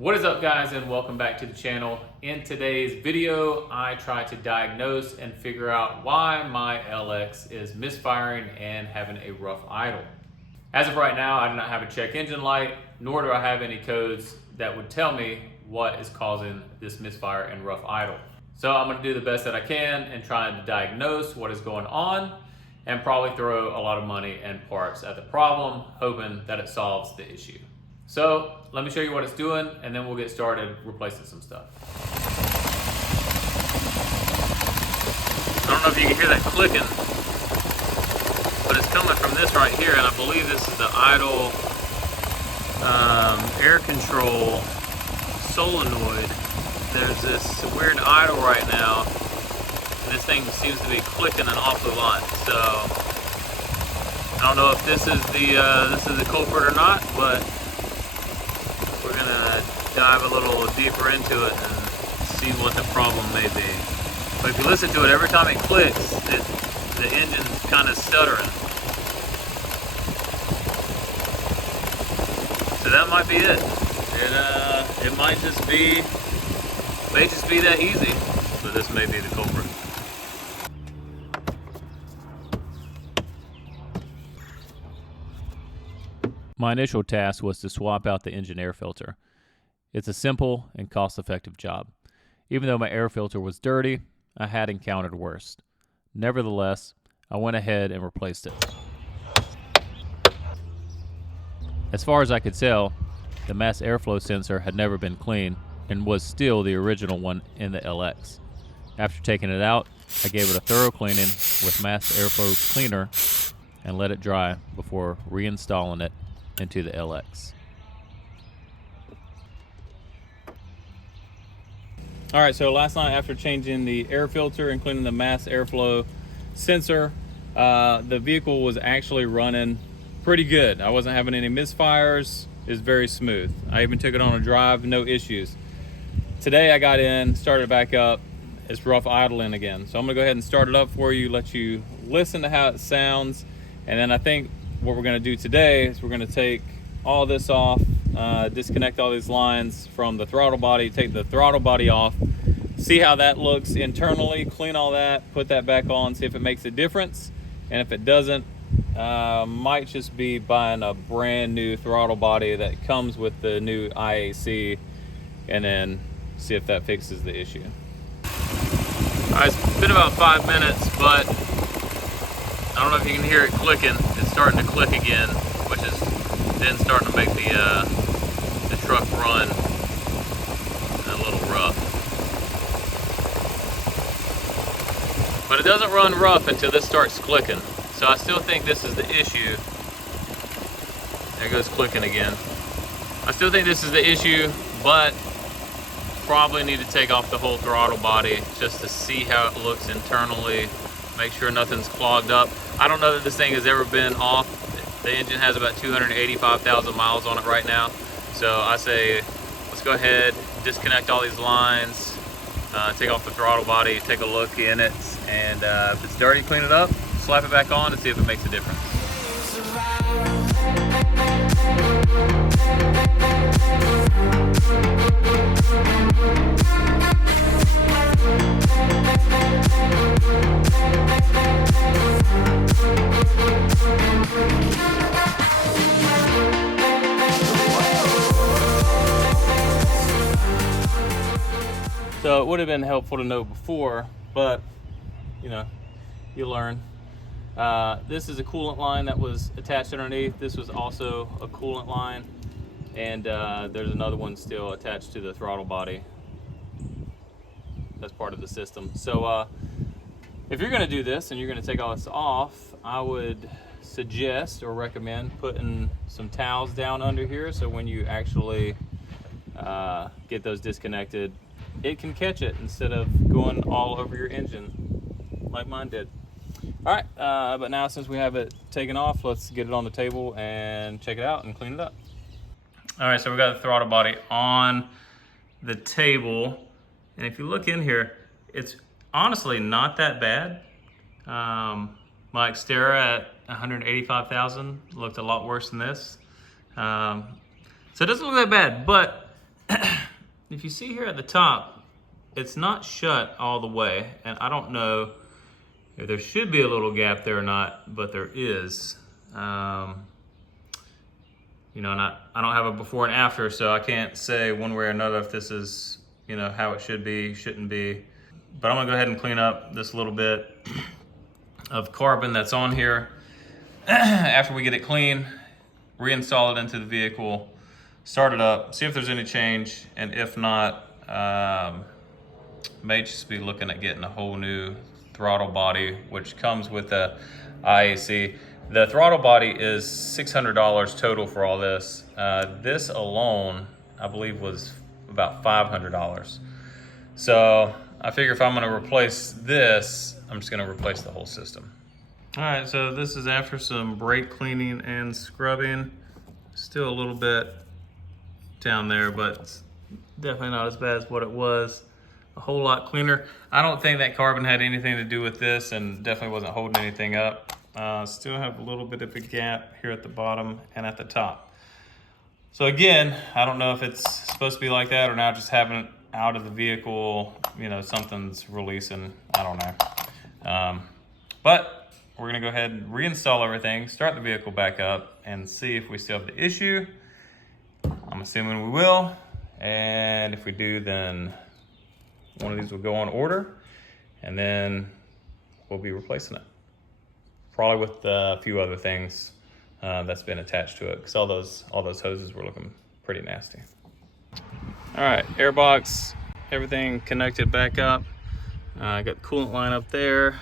What is up, guys, and welcome back to the channel. In today's video, I try to diagnose and figure out why my LX is misfiring and having a rough idle. As of right now, I do not have a check engine light, nor do I have any codes that would tell me what is causing this misfire and rough idle. So I'm gonna do the best that I can in trying to diagnose what is going on and probably throw a lot of money and parts at the problem, hoping that it solves the issue. So let me show you what it's doing, and then we'll get started replacing some stuff. I don't know if you can hear that clicking, but it's coming from this right here, and I believe this is the idle air control solenoid. There's this weird idle right now, and this thing seems to be clicking an awful lot. So I don't know if this is the culprit or not, but we're gonna dive a little deeper into it and see what the problem may be. But if you listen to it, every time it clicks, the engine's kind of stuttering. So that might be it. It may just be that easy, but this may be the culprit. My initial task was to swap out the engine air filter. It's a simple and cost-effective job. Even though my air filter was dirty, I had encountered worse. Nevertheless, I went ahead and replaced it. As far as I could tell, the mass airflow sensor had never been cleaned and was still the original one in the LX. After taking it out, I gave it a thorough cleaning with mass airflow cleaner and let it dry before reinstalling it into the LX. All right, so last night after changing the air filter and cleaning the mass airflow sensor, the vehicle was actually running pretty good. I wasn't having any misfires. It was very smooth. I even took it on a drive, no issues. Today I got in, started back up. It's rough idling again. So I'm gonna go ahead and start it up for you, let you listen to how it sounds. And then I think what we're gonna do today is we're gonna take all this off, disconnect all these lines from the throttle body, take the throttle body off, see how that looks internally, clean all that, put that back on, see if it makes a difference. And if it doesn't, might just be buying a brand new throttle body that comes with the new IAC, and then see if that fixes the issue. All right, it's been about 5 minutes, but I don't know if you can hear it clicking. It's starting to click again, which is then starting to make the truck run a little rough. But it doesn't run rough until this starts clicking. So I still think this is the issue. There it goes clicking again. I still think this is the issue, but probably need to take off the whole throttle body just to see how it looks internally, make sure nothing's clogged up. I don't know that this thing has ever been off. The engine has about 285,000 miles on it right now. So I say, let's go ahead, disconnect all these lines, take off the throttle body, take a look in it, and if it's dirty, clean it up, slap it back on and see if it makes a difference. So it would have been helpful to know before, but you know, you learn. This is a coolant line that was attached underneath. This was also a coolant line, and there's another one still attached to the throttle body. That's part of the system. So if you're gonna do this and you're gonna take all this off, I would suggest or recommend putting some towels down under here, so when you actually get those disconnected, it can catch it instead of going all over your engine like mine did. All right, but now since we have it taken off, let's get it on the table and check it out and clean it up. All right, so we got the throttle body on the table, and if you look in here, it's honestly not that bad. My exterior at 185,000 looked a lot worse than this. So it doesn't look that bad, but if you see here at the top, it's not shut all the way, and I don't know if there should be a little gap there or not, but there is. You know, and I don't have a before and after, so I can't say one way or another if this is, you know, how it should be, shouldn't be. But I'm gonna go ahead and clean up this little bit of carbon that's on here. After we get it clean, reinstall it into the vehicle, start it up, see if there's any change, and if not, may just be looking at getting a whole new throttle body, which comes with the IAC. The throttle body is $600 total for all this. This alone, I believe, was about $500. So I figure if I'm gonna replace this, I'm just gonna replace the whole system. All right, so this is after some brake cleaning and scrubbing. Still a little bit down there, but definitely not as bad as what it was. A whole lot cleaner. I don't think that carbon had anything to do with this, and definitely wasn't holding anything up. Still have a little bit of a gap here at the bottom and at the top. So again, I don't know if it's supposed to be like that or not, just having it out of the vehicle, you know, something's releasing, I don't know. But we're gonna go ahead and reinstall everything, start the vehicle back up, and see if we still have the issue. I'm assuming we will, and if we do, then one of these will go on order, and then we'll be replacing it. Probably with a few other things that's been attached to it, because all those hoses were looking pretty nasty. All right, airbox, everything connected back up. I got the coolant line up there.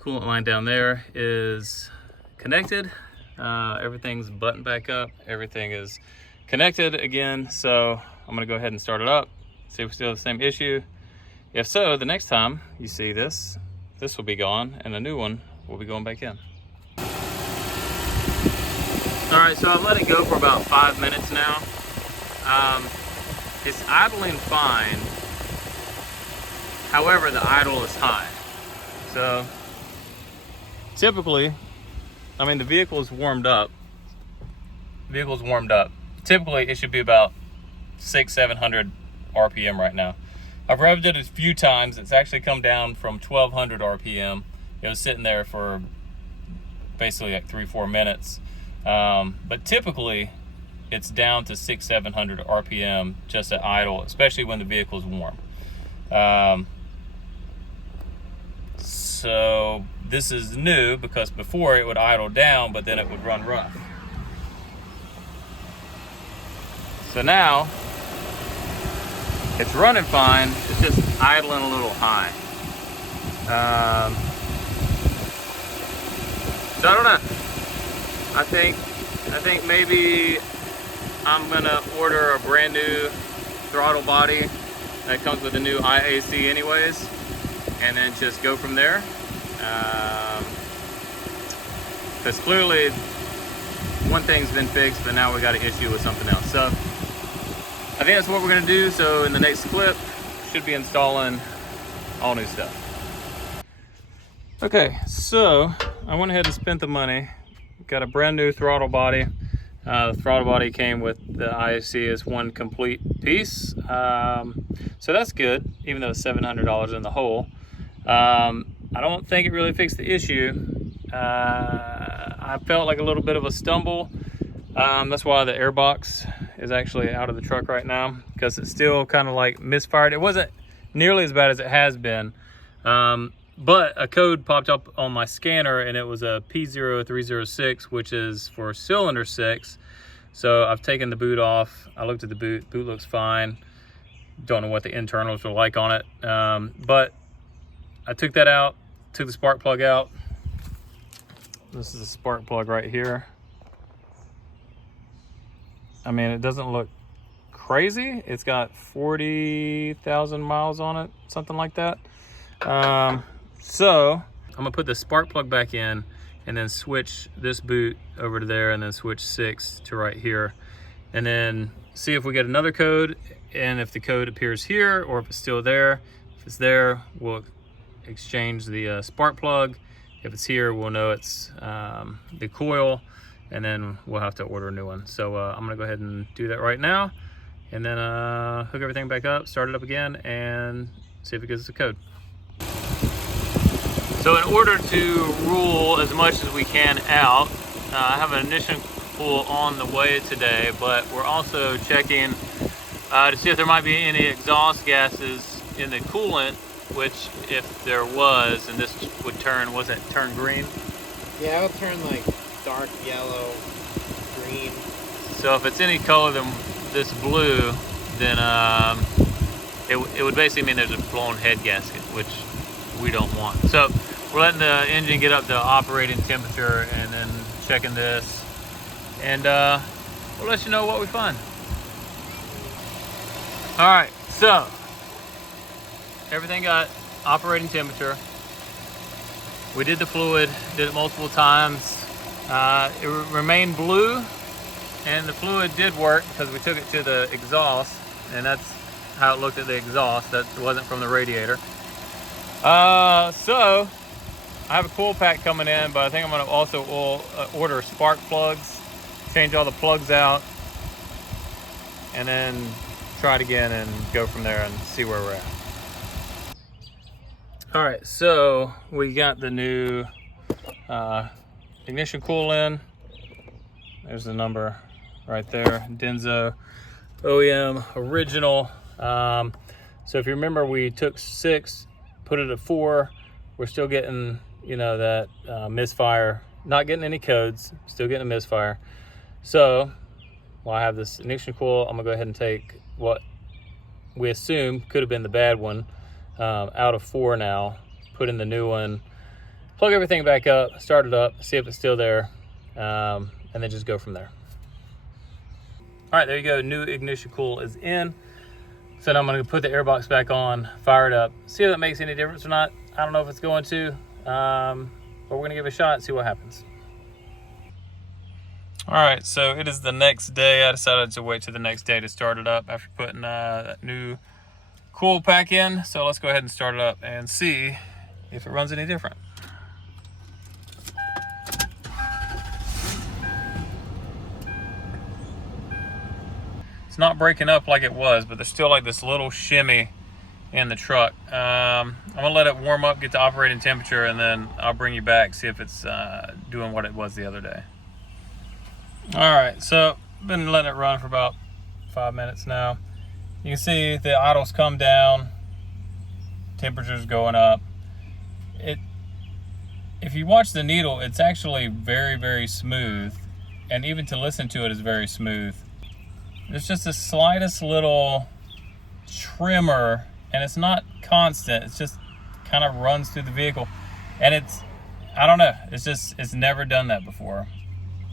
Coolant line down there is connected. Everything's buttoned back up. Everything is connected again. So I'm gonna go ahead and start it up, see if we still have the same issue. If so, the next time you see this will be gone and the new one will be going back in. All right, so I've let it go for about 5 minutes now. It's idling fine. However, the idle is high. So typically, I mean, the vehicle is warmed up. Typically, it should be about 600-700 RPM right now. I've revved it a few times. It's actually come down from 1200 RPM. It was sitting there for basically like 3-4 minutes. But typically, it's down to 600-700 RPM just at idle, especially when the vehicle is warm. So this is new because before it would idle down, but then it would run rough. So now it's running fine. It's just idling a little high. So I don't know. I think maybe I'm gonna order a brand new throttle body that comes with a new IAC anyways, and then just go from there. Because clearly one thing's been fixed, but now we got an issue with something else. So I think that's what we're gonna do. So in the next clip, should be installing all new stuff. Okay, so I went ahead and spent the money. Got a brand new throttle body. The throttle body came with the IAC as one complete piece. So that's good, even though it's $700 in the hole. I don't think it really fixed the issue. I felt like a little bit of a stumble. That's why the airbox is actually out of the truck right now, because it's still kind of like misfired. It wasn't nearly as bad as it has been. But a code popped up on my scanner and it was a P0306, which is for cylinder 6. So I've taken the boot off. I looked at the boot. Boot looks fine. Don't know what the internals are like on it. But I took that out, took the spark plug out. This is a spark plug right here. I mean, it doesn't look crazy. It's got 40,000 miles on it, something like that. So I'm gonna put the spark plug back in and then switch this boot over to there and then switch 6 to right here. And then see if we get another code, and if the code appears here or if it's still there. If it's there, we'll exchange the spark plug. If it's here, we'll know it's the coil, and then we'll have to order a new one. So I'm gonna go ahead and do that right now, and then hook everything back up, start it up again, and see if it gives us a code. So in order to rule as much as we can out, I have an ignition coil on the way today, but we're also checking to see if there might be any exhaust gases in the coolant, which if there was, and this would turn, was it turn green? Yeah, it would turn like dark yellow, green. So if it's any color than this blue, then it would basically mean there's a blown head gasket, which we don't want. So we're letting the engine get up to operating temperature and then checking this, and we'll let you know what we find. All right, so everything got operating temperature. We did the fluid, did it multiple times. It remained blue, and the fluid did work because we took it to the exhaust, and that's how it looked at the exhaust. That wasn't from the radiator. So I have a coil pack coming in, but I think I'm gonna also order spark plugs, change all the plugs out, and then try it again and go from there and see where we're at. All right, so we got the new ignition coil in. There's the number right there, Denso OEM original. So if you remember, we took 6, put it at 4. We're still getting, you know, that misfire, not getting any codes, still getting a misfire. So while I have this ignition coil, I'm gonna go ahead and take what we assume could have been the bad one out of 4 now, put in the new one, plug everything back up, start it up, see if it's still there, and then just go from there. All right, there you go, new ignition coil is in. So now I'm gonna put the airbox back on, fire it up, see if that makes any difference or not. I don't know if it's going to, but we're gonna give it a shot and see what happens. All right, so it is the next day. I decided to wait till the next day to start it up after putting that new coil pack in. So let's go ahead and start it up and see if it runs any different. It's not breaking up like it was, but there's still like this little shimmy in the truck. I'm gonna let it warm up, get to operating temperature, and then I'll bring you back, see if it's doing what it was the other day. All right, so I've been letting it run for about 5 minutes now. You can see the idles come down, temperature's going up. If you watch the needle, it's actually very, very smooth, and even to listen to it is very smooth. There's just the slightest little tremor, and it's not constant, it's just kind of runs through the vehicle, and I don't know, it's never done that before.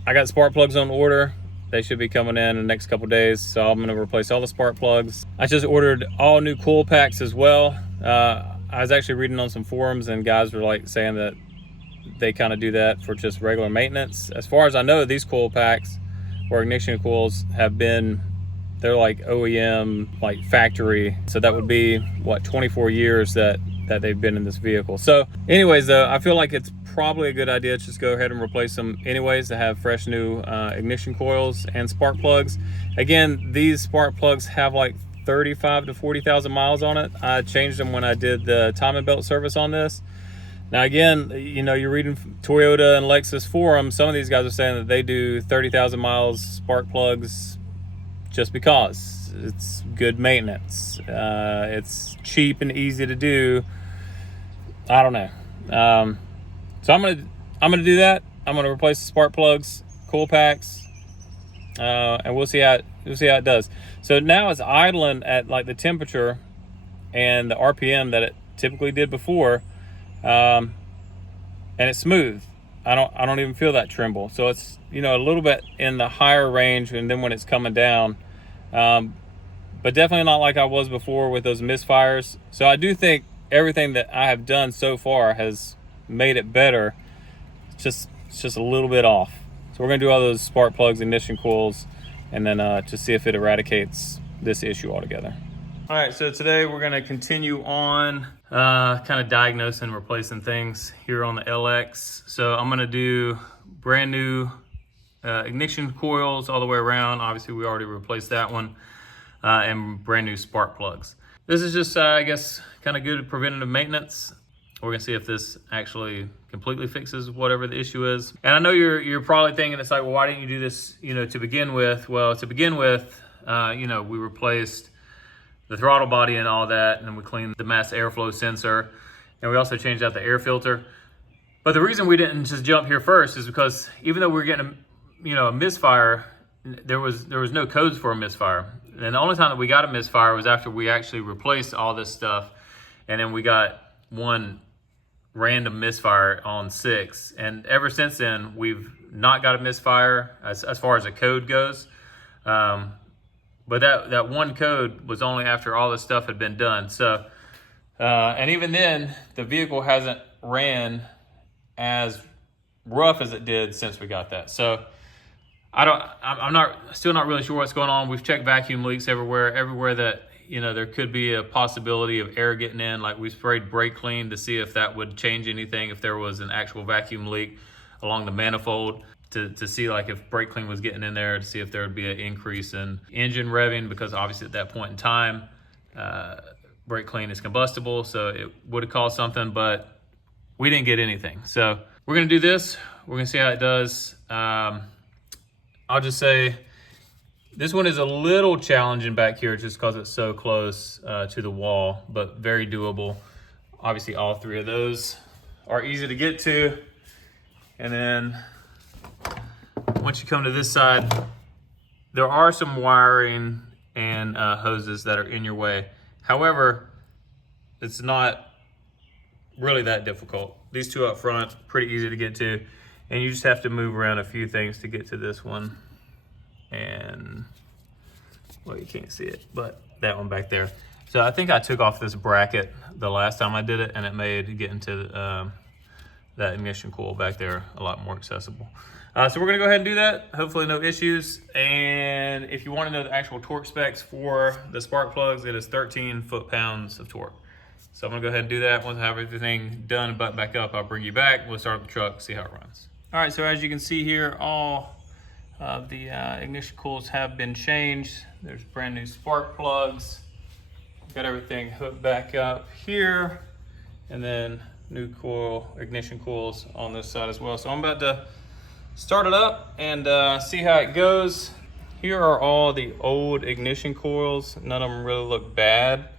I got spark plugs on order. They should be coming in the next couple days, so I'm gonna replace all the spark plugs. I just ordered all new coil packs as well. I was actually reading on some forums, and guys were like saying that they kind of do that for just regular maintenance. As far as I know, these coil packs or ignition coils they're like OEM, like factory. So that would be what, 24 years that they've been in this vehicle. So anyways, though, I feel like it's probably a good idea to just go ahead and replace them anyways, to have fresh new ignition coils and spark plugs. Again, these spark plugs have like 35 to 40,000 miles on it. I changed them when I did the timing belt service on this. Now again, you know, you're reading Toyota and Lexus forums, some of these guys are saying that they do 30,000 miles spark plugs just because it's good maintenance. It's cheap and easy to do. I don't know. So I'm gonna do that. I'm gonna replace the spark plugs, coil packs, and we'll see how it does. So now it's idling at like the temperature and the RPM that it typically did before, and it's smooth. I don't even feel that tremble. So it's, you know, a little bit in the higher range, and then when it's coming down, but definitely not like I was before with those misfires. So I do think everything that I have done so far has made it better. It's just a little bit off. So we're gonna do all those spark plugs, ignition coils, and then to see if it eradicates this issue altogether. All right, so today we're gonna continue on kind of diagnosing and replacing things here on the LX. So I'm gonna do brand new ignition coils all the way around. Obviously we already replaced that one. and brand new spark plugs. This is just, I guess, kind of good preventative maintenance. We're gonna see if this actually completely fixes whatever the issue is. And I know you're probably thinking, it's like, well, why didn't you do this, to begin with? Well, to begin with, we replaced the throttle body and all that, and then we cleaned the mass airflow sensor, and we also changed out the air filter. But the reason we didn't just jump here first is because even though we're getting a misfire, there was no codes for a misfire. And the only time that we got a misfire was after we actually replaced all this stuff, and then we got one random misfire on 6. And ever since then, we've not got a misfire as far as a code goes. But that one code was only after all this stuff had been done. So, and even then, the vehicle hasn't ran as rough as it did since we got that. So I'm still not really sure what's going on. We've checked vacuum leaks everywhere that, there could be a possibility of air getting in. Like, we sprayed brake clean to see if that would change anything, if there was an actual vacuum leak along the manifold, to see like if brake clean was getting in there, to see if there would be an increase in engine revving, because obviously at that point in time, brake clean is combustible, so it would have caused something, but we didn't get anything. So we're gonna do this. We're gonna see how it does. I'll just say this one is a little challenging back here just because it's so close to the wall, but very doable. Obviously all 3 of those are easy to get to. And then once you come to this side, there are some wiring and hoses that are in your way. However, it's not really that difficult. These 2 up front, pretty easy to get to. And you just have to move around a few things to get to this one. And, well, you can't see it, but that one back there. So I think I took off this bracket the last time I did it, and it made getting to that ignition coil back there a lot more accessible. So we're gonna go ahead and do that. Hopefully no issues. And if you wanna know the actual torque specs for the spark plugs, it is 13 foot-pounds of torque. So I'm gonna go ahead and do that. Once I have everything done and buttoned back up, I'll bring you back. We'll start up the truck, see how it runs. All right, so as you can see here, all of the ignition coils have been changed. There's brand new spark plugs. Got everything hooked back up here, and then new ignition coils on this side as well. So I'm about to start it up and see how it goes. Here are all the old ignition coils. None of them really look bad.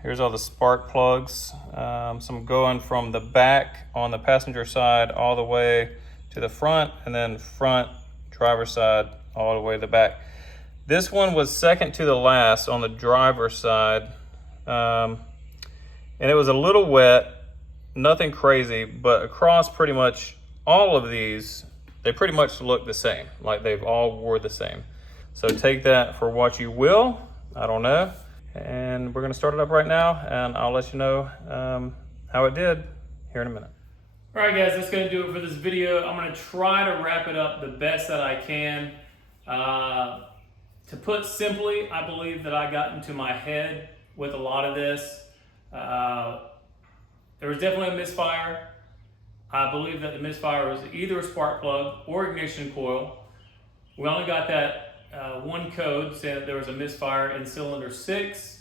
Here's all the spark plugs. So I'm going from the back on the passenger side all the way to the front, and then front driver's side all the way to the back. This one was second to the last on the driver's side. And it was a little wet, nothing crazy, but across pretty much all of these, they pretty much look the same, like they've all wore the same. So take that for what you will, I don't know. And we're gonna start it up right now, and I'll let you know how it did here in a minute. All right guys, that's gonna do it for this video. I'm gonna try to wrap it up the best that I can. To put simply, I believe that I got into my head with a lot of this. There was definitely a misfire. I believe that the misfire was either a spark plug or ignition coil. We only got that one code saying that there was a misfire in cylinder 6.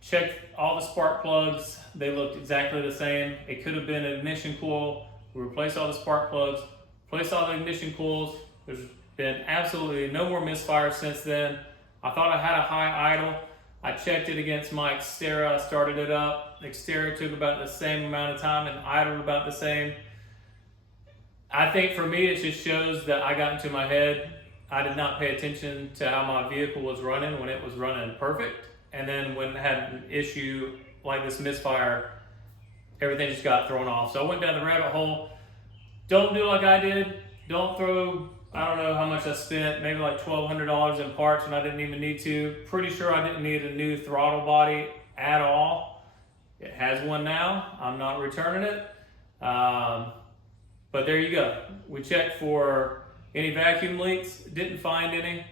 Checked all the spark plugs, they looked exactly the same. It could have been an ignition coil. We replaced all the spark plugs, replaced all the ignition coils. There's been absolutely no more misfires since then. I thought I had a high idle. I checked it against my Xterra, I started it up. The Xterra took about the same amount of time and idled about the same. I think for me, it just shows that I got into my head. I did not pay attention to how my vehicle was running when it was running perfect. And then when it had an issue like this misfire, everything just got thrown off. So I went down the rabbit hole. Don't do like I did. Don't throw, I don't know how much I spent, maybe like $1,200 in parts when I didn't even need to. Pretty sure I didn't need a new throttle body at all. It has one now. I'm not returning it. But there you go. We checked for any vacuum leaks, didn't find any.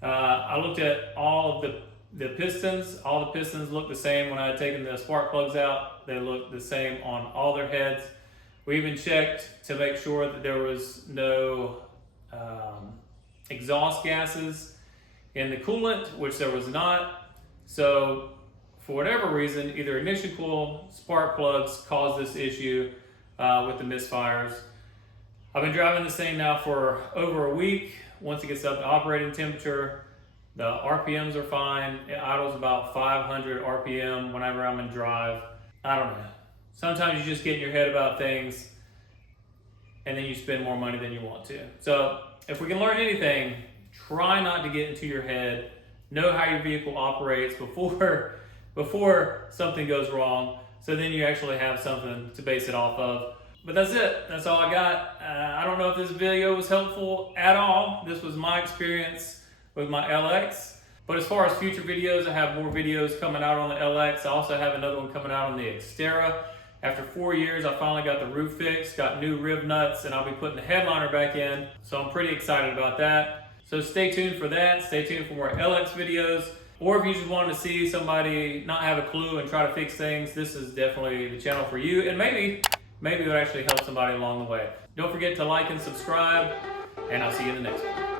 I looked at all of the pistons. All the pistons looked the same when I had taken the spark plugs out. They looked the same on all their heads. We even checked to make sure that there was no exhaust gases in the coolant, which there was not. So for whatever reason, either ignition coil, spark plugs caused this issue with the misfires. I've been driving this thing now for over a week. Once it gets up to operating temperature, the RPMs are fine. It idles about 500 RPM whenever I'm in drive. I don't know. Sometimes you just get in your head about things and then you spend more money than you want to. So if we can learn anything, try not to get into your head. Know how your vehicle operates before something goes wrong, so then you actually have something to base it off of. But that's it. That's all I got. I don't know if this video was helpful at all. This was my experience with my LX. But as far as future videos, I have more videos coming out on the LX. I also have another one coming out on the Xterra. After 4 years, I finally got the roof fixed, got new rib nuts, and I'll be putting the headliner back in. So I'm pretty excited about that. So stay tuned for that. Stay tuned for more LX videos. Or if you just wanted to see somebody not have a clue and try to fix things, this is definitely the channel for you. And maybe it would actually help somebody along the way. Don't forget to like and subscribe, and I'll see you in the next one.